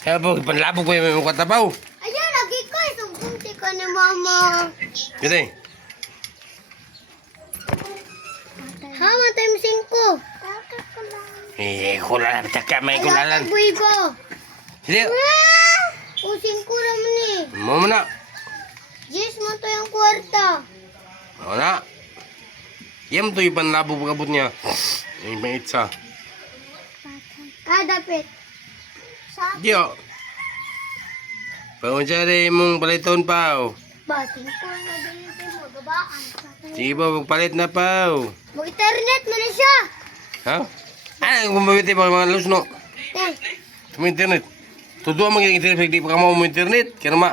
Kaya po, panlabo ko yung katabaw. Ayan, lagi ko. Sumbunti ka ni mama. Gede. Hama times 5. Kulalan. Tsaka may kulalan. Buhay ko. Sige. Using ko naman eh. Mo na. Jis mo to yung kwarta. O na. Yan to yung panlabo pagkabot niya. Yung pangitsa. Dapit. Diyo. Pangunsari mong paliton pa. Bating ko na dito mo. Gabaan. Sige po, magpalit na pa. Mag-internet mo na siya. Ha? Kung mabiti pa mga lus, no? Eh. Sa internet. Tudua mag internet, di pa ka mo internet. Kaya naman.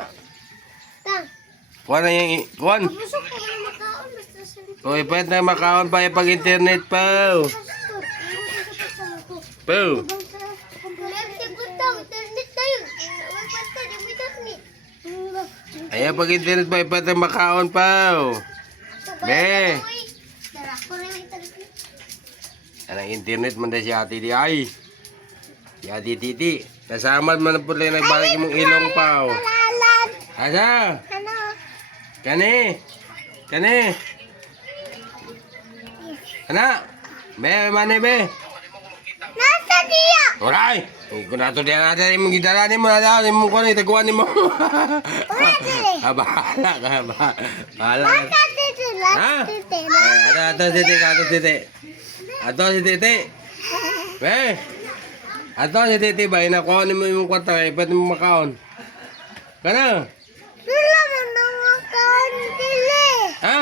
Kuha na yung... Kuhan. Busok ko na makaon. Basta sa O, ipalit na makaon pa yung pag-internet pa. Pa. Internet tayo. Basta di mo internet. Ayan pag-internet pa, ipalit na makaon pa. Be. Dara ko na yung internet. Anong internet man na si ate di ay. Si ate titi. Nasamad man na po lang nagbalik mong ilong pa. Lalan. Asa? Ano? Kani? Kani? Ana? Be, mani be? Nasa diya. Alay! Kung nato diyan natin yung gitaranin mo na daw, yung mong kunin, taguanin mo. Bahala ka, bahala ka. Nasa dito. Ha? Ato si titi, ato si titi. Ato si titi. Be! Ato si titi ba, inakuhanin mo yung kwarta, ipat mo makaon. Kana? Sila mo na makaon dili. Ha?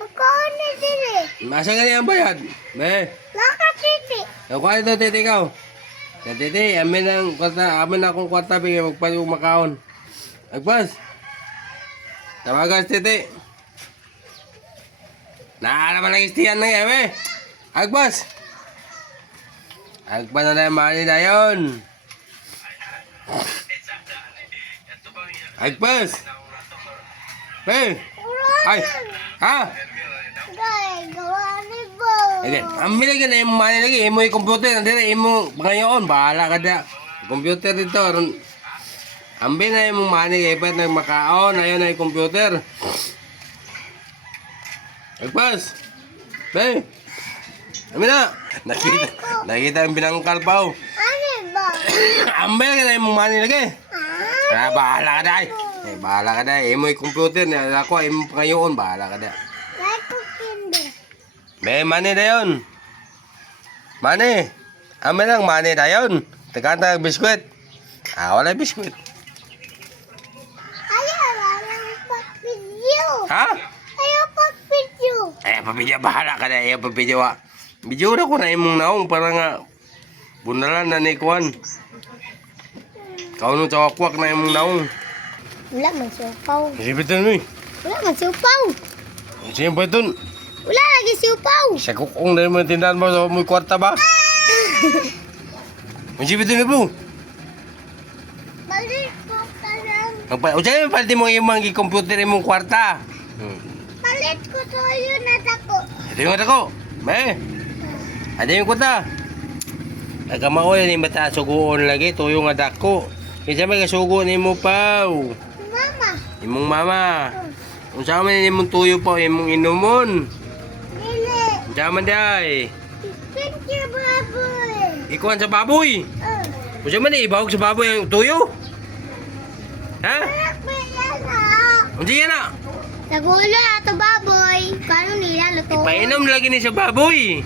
Makaon na dili. Masa nga niya ang bayad? Be! Laka titi. Nakuha ito, titi ikaw. Sa titi, amin akong kwarta, bigay magpali yung makaon. Agpas. Tawagas, titi. Naaraman ang istiyan na yan, eh. Agpas. Agpas na na yung mali na yun. Agpas. Eh. Ay. Ha? Dai, gawa ni Bo. Again, ang milagyan na yung mali lagi. Imo yung computer. Hindi, imo ngayon. Bahala ka na. Computer dito. Ambil na yung mani. Ipat na makaon. Ayun na yung computer. Agpas. Be. Amin na. Nakita yung binangkal pa. Ano ba? Ambil ka na yung mani lagi. Bahala ka na. Bahala ka na. Imo yung computer. Ako, imo ngayon. Bahala ka na. Like kinder. May mani na yun. Mani. Amin lang, mani na yun. Tagkanta ng biskwit. Wala yung biskwit. Ayaw, walang pag-video. Ha? Ayaw pag-video. Pabidya, bahala ka na. Pabidya wa. Bidyo na ko na imong naong para nga bunalan na ni Kwan. Kauno tawakwak na imong naong. Wala man siupaw. Isibitan mo eh. Wala man siupaw. Siyempre ito. Wala lagi siupaw. Sa kukong na naman tindahan mo sa may kwarta ba? Isibitan mo bro. Balik ko ka lang. O sa'yo pati mo yung mga computer imong kwarta. Palit ko to yun na dako. Ito yung ako. May. Ada yung kwarta. Agama ko yun, bata suguon lagi. Ito yung adak ko. Kasi may kasugo ni mo pa. Mama. Imong mama. Kung saan man imong tuyo pa, imong inumon. Dili. Kung saan man day. Thank you, baboy. Ikuan sa baboy. Kung saan man ibawag sa baboy ang tuyo. Ha? Anak mo yan ha. Kung siya na. Nagulo ato baboy. Paano nila luto? Painom lagi ni sa baboy.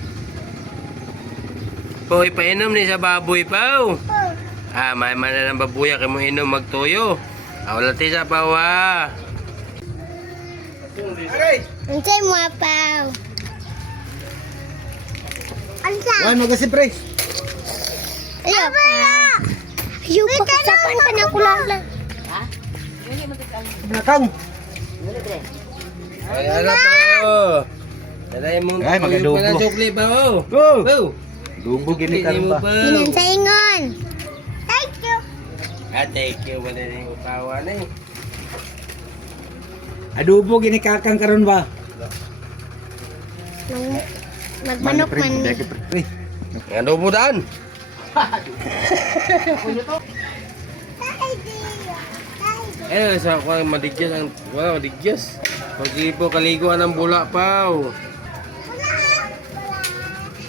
Po, ipainom ni sa baboy pa. May mana ng babuya kay mo inom magtuyo. Wala ti sa pawa. Unsay mo apaw? Ansa? Wan magasipre. Ayaw pa. Ayaw pa kasapan ka na kulala. Nakang. Ay, ano to? Dalay mong Ay, magadubo. tuyo pa na sukli pa, oh. Go. Oh. Dubo gini karon ba? Inan sa ingon. Thank you. Thank you. Wala na yung tawa na eh. Adobo gini kakang karon ba? Magmanok man. Pre. Ano po daan? Sa ako madigyas ang wala madigyas. Pag po kaliguan ng bula paw.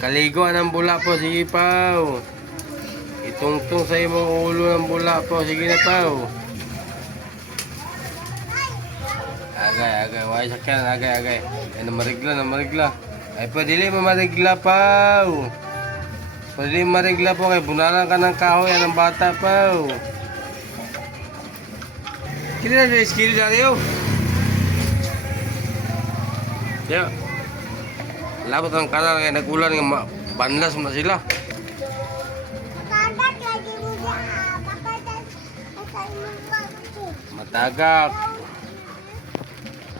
Kaliguan ng bula po, sige paw. Itungtong sa imong ulo ng bula po, sige na paw. Agay, wala sakyan, agay. Ay, namarigla. Ay, padili mamarigla paw. Padili marigla po, kay bunalan ka ng kahoy, ng bata paw. Kini na skili dari yo. Ya. Labot ang kanal kay nagulan nga banlas mo na sila. Matagak.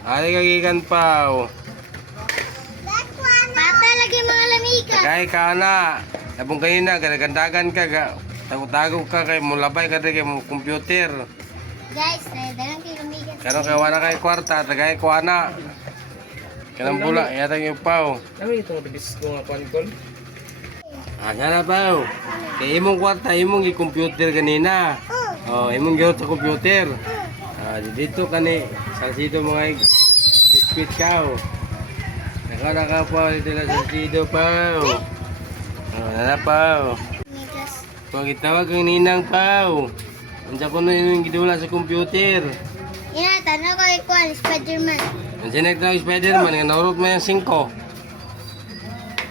Ari kagikan pa. Papa lagi mga lamika. Tagay ka na. Labong kayo na, ganagandagan ka. Tago-tago ka kay mo labay ka kay mo computer. Guys, dalang kayo lamika. Kano kay wala kay kwarta, tagay ko ana. Kanang bula, yata yung paw. Ano itong bibis ko nga pankol? Sana paw. Kay imong kwarta, imong i-computer kanina. Oh, imong gyud sa computer. Dito kani salsido mga biscuit ka. Naka pa dito na salsido paw. Nana paw. Pag itawag ang ninang paw. Unsa ko na yung gidula sa computer. Ina, tanong ko ikuan, Spider-Man. Ang sinagtawag Spider-Man, nga naurot mo yung 5.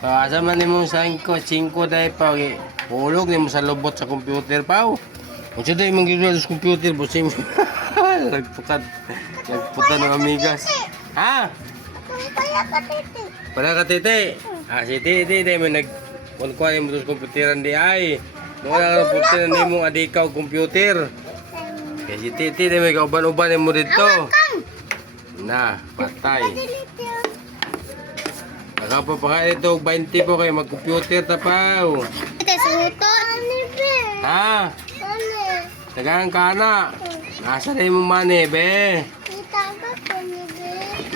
Asa man ni mong 5 dahil pa, hulog ni mo sa lubot sa computer pa. Kung siya dahil mong gilala sa computer, busing mo. Nagputan ng amigas. Ha? Kaya ka, titi. Para ka titi. Si titi, dahil mo nagkuhan mo sa computeran di ay. Nung wala ka computeran di mong adikaw computer. Kaya si titi, dahil may kauban-uban mo dito. Na, patay. Nakapa pa kayo ito, 20 po kayo, mag-computer tapaw. Ito, sunuton. Ha? Tagaan ka na. Nasa rin mo mani, be.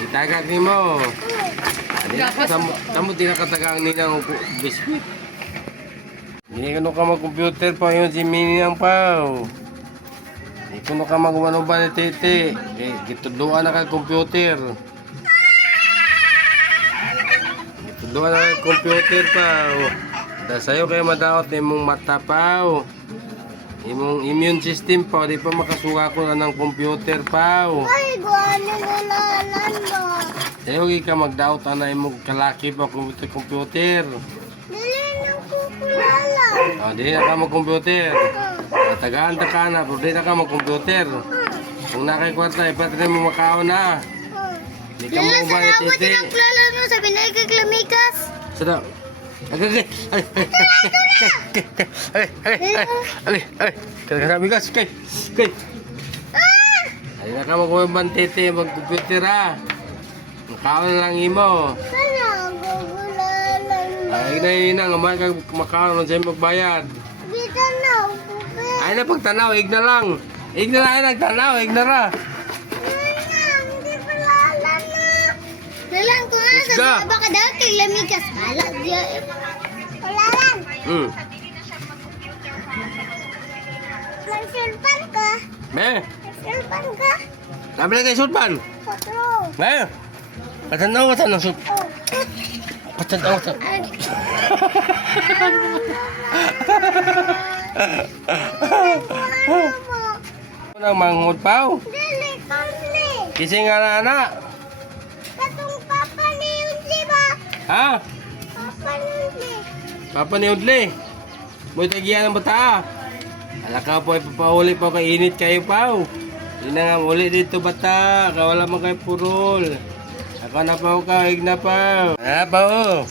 Itagat ni mo. Tamo di nakatagang ninang biskuit. Hindi ka ka mag-computer pa yun si Minang Pao. Hindi ka mag-umano ba ni Titi. Gituduan na ka computer. Gituduan na ka computer Pao. Dahil sa'yo kayo madaot na imong mata Pao. Imong immune system pa, di pa makasuka ko na ng computer Pao. Ay, guwanin ko na mo. Sa'yo ka magdaot na imong kalaki pa computer. Dili nang kukulala. Di na ka mag-computer. Tagaan ta ka na, pero di na ka mag-computer. Kung nakikwarta, ipat rin mo makaon na. Di ka mo ba ni Titi? Nagkulala mo sa pinagkaklamikas. Sada. Agagay. Ay. Kaya migas. Kay. Ay na ka mag-kumban Titi, mag-computer ha. Makaon na lang imo. Sana gugulala na. Ay na yun na, ngaman ka makaon na sa'yo magbayad. Dito na, upupe. Ay na pagtanaw, ig na lang. Ig na lang ay nagtanaw, ig na ra. Hindi palala na. Dalang ko nga sa Isda. mga baka daw kay lamikas. Ala, diya. Palalan. Magsulpan ka. Me, Magsulpan ka. sabi na kayo sulpan. Patro. Me, katanaw sulpan. Oh. Katanaw. Nang manghod pao. Dili, kamli. Kising nga na anak. Katong papa ni Udli ba? Ha? Papa ni Udli. Papa ni Udli. Mo'y tagiyan ng bata. Alaka po ay papahuli pa kainit kayo pao. Hindi na nga uli dito bata. Kawala mo kayo purol. Ako na pao ka, hig na pao. Ha pao.